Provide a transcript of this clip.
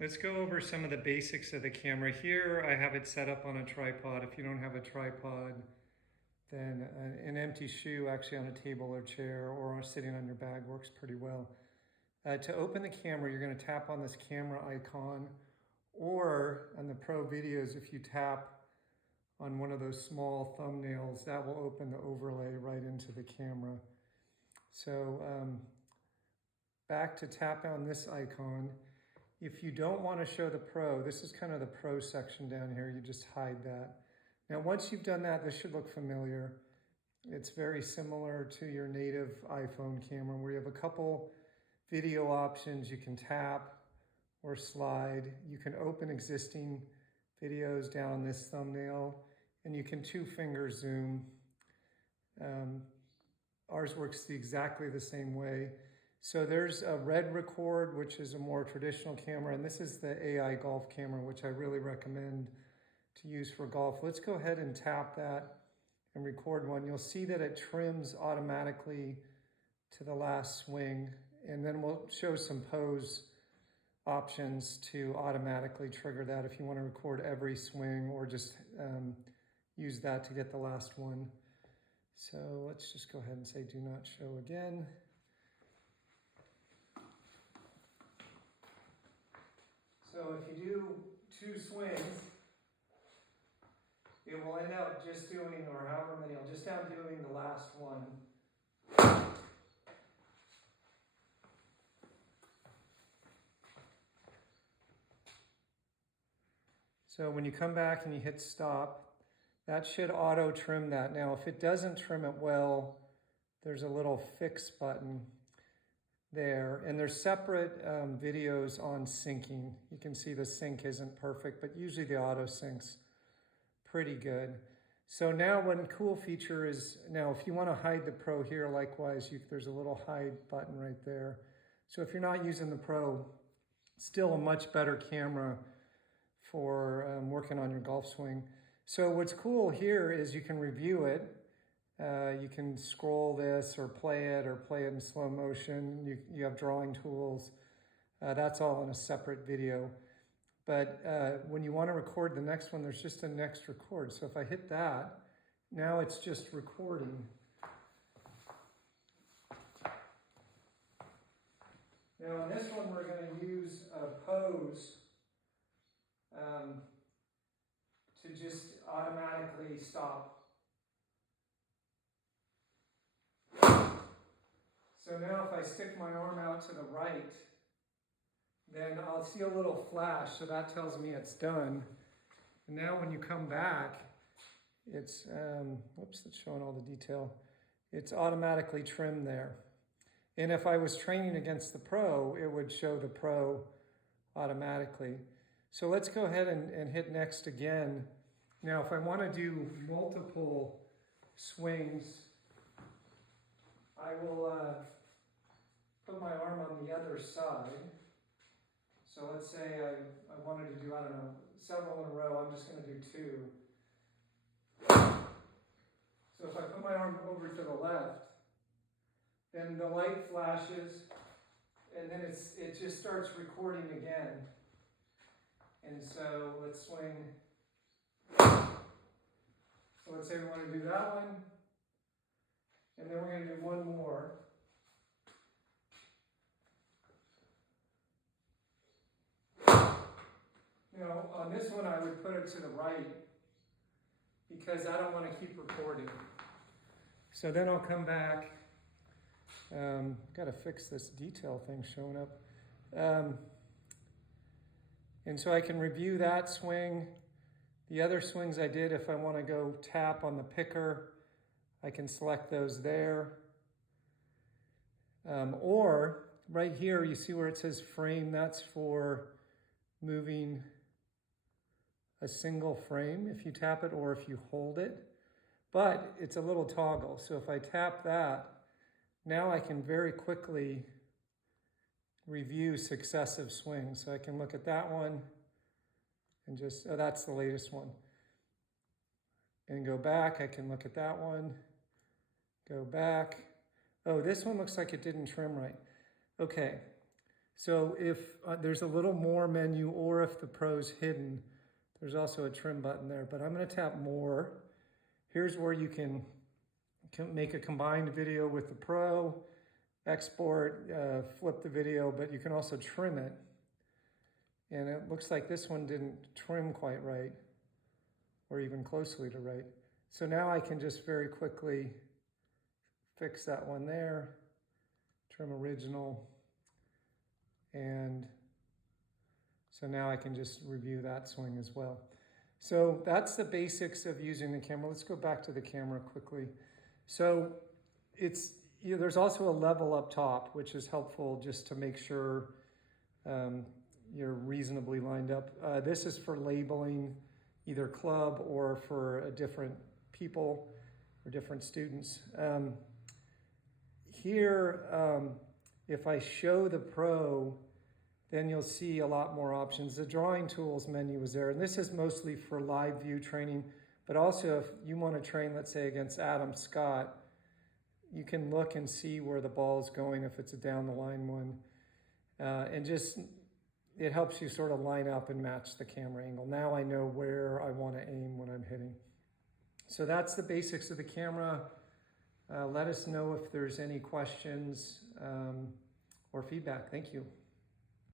Let's go over some of the basics of the camera. Here I have it set up on a tripod. If you don't have a tripod, then an empty shoe actually on a table or chair or sitting on your bag works pretty well. To open the camera, you're going to tap on this camera icon, or on the Pro videos, if you tap on one of those small thumbnails, that will open the overlay right into the camera. So back to tap on this icon. If you don't want to show the Pro, this is kind of the Pro section down here. You just hide that. Now, once you've done that, this should look familiar. It's very similar to your native iPhone camera where you have a couple video options. You can tap or slide. You can open existing videos down on this thumbnail, and you can two-finger zoom. Ours works exactly the same way. So there's a Red Record, which is a more traditional camera, and this is the AI golf camera, which I really recommend to use for golf. Let's go ahead and tap that and record one. You'll see that it trims automatically to the last swing, and then we'll show some pose options to automatically trigger that if you want to record every swing or just use that to get the last one. So let's just go ahead and say do not show again. So if you do two swings, it will end up just doing, or however many, I'll just now doing the last one. So when you come back and you hit stop, that should auto trim that. Now, if it doesn't trim it well, there's a little fix button there, and there's separate videos on syncing. You can see the sync isn't perfect, but usually the auto sync's pretty good. So now one cool feature is, now if you want to hide the Pro here, likewise, there's a little hide button right there. So if you're not using the Pro, still a much better camera for working on your golf swing. So what's cool here is you can review it. You can scroll this or play it in slow motion. You have drawing tools. That's all in a separate video. But when you want to record the next one, there's just a next record. So if I hit that, now it's just recording. Now in this one, we're going to use a pose to just automatically stop. So now if I stick my arm out to the right, then I'll see a little flash, so that tells me it's done. And now when you come back, it's, whoops, it's showing all the detail. It's automatically trimmed there. And if I was training against the Pro, it would show the Pro automatically. So let's go ahead and hit next again. Now, if I want to do multiple swings, I will put my arm on the other side. So let's say I wanted to do, I don't know, several in a row. I'm just going to do two. So if I put my arm over to the left, then the light flashes, and then it just starts recording again. And so let's swing. So let's say we want to do that one, and then we're going to do one more. Now, on this one, I would put it to the right because I don't want to keep recording. So then I'll come back. Got to fix this detail thing showing up. And so I can review that swing. The other swings I did, if I want to go tap on the picker, I can select those there. Or right here, you see where it says frame, that's for moving a single frame if you tap it or if you hold it. But it's a little toggle. So if I tap that, now I can very quickly review successive swings. So I can look at that one and just, oh, that's the latest one. And go back, I can look at that one, go back. Oh, this one looks like it didn't trim right. Okay, So if there's a little more menu, or if the Pro's hidden, there's also a trim button there, but I'm going to tap more. Here's where you can make a combined video with the Pro, export, flip the video, but you can also trim it. And it looks like this one didn't trim quite right, or even closely to right. So now I can just very quickly fix that one there, trim original, and so now I can just review that swing as well. So that's the basics of using the camera. Let's go back to the camera quickly. So there's also a level up top, which is helpful just to make sure you're reasonably lined up. This is for labeling either club or for different people or different students. Here, if I show the Pro, then you'll see a lot more options. The drawing tools menu is there, and this is mostly for live view training, but also if you want to train, let's say, against Adam Scott, you can look and see where the ball is going if it's a down the line one. And just, it helps you sort of line up and match the camera angle. Now I know where I want to aim when I'm hitting. So that's the basics of the camera. Let us know if there's any questions or feedback. Thank you.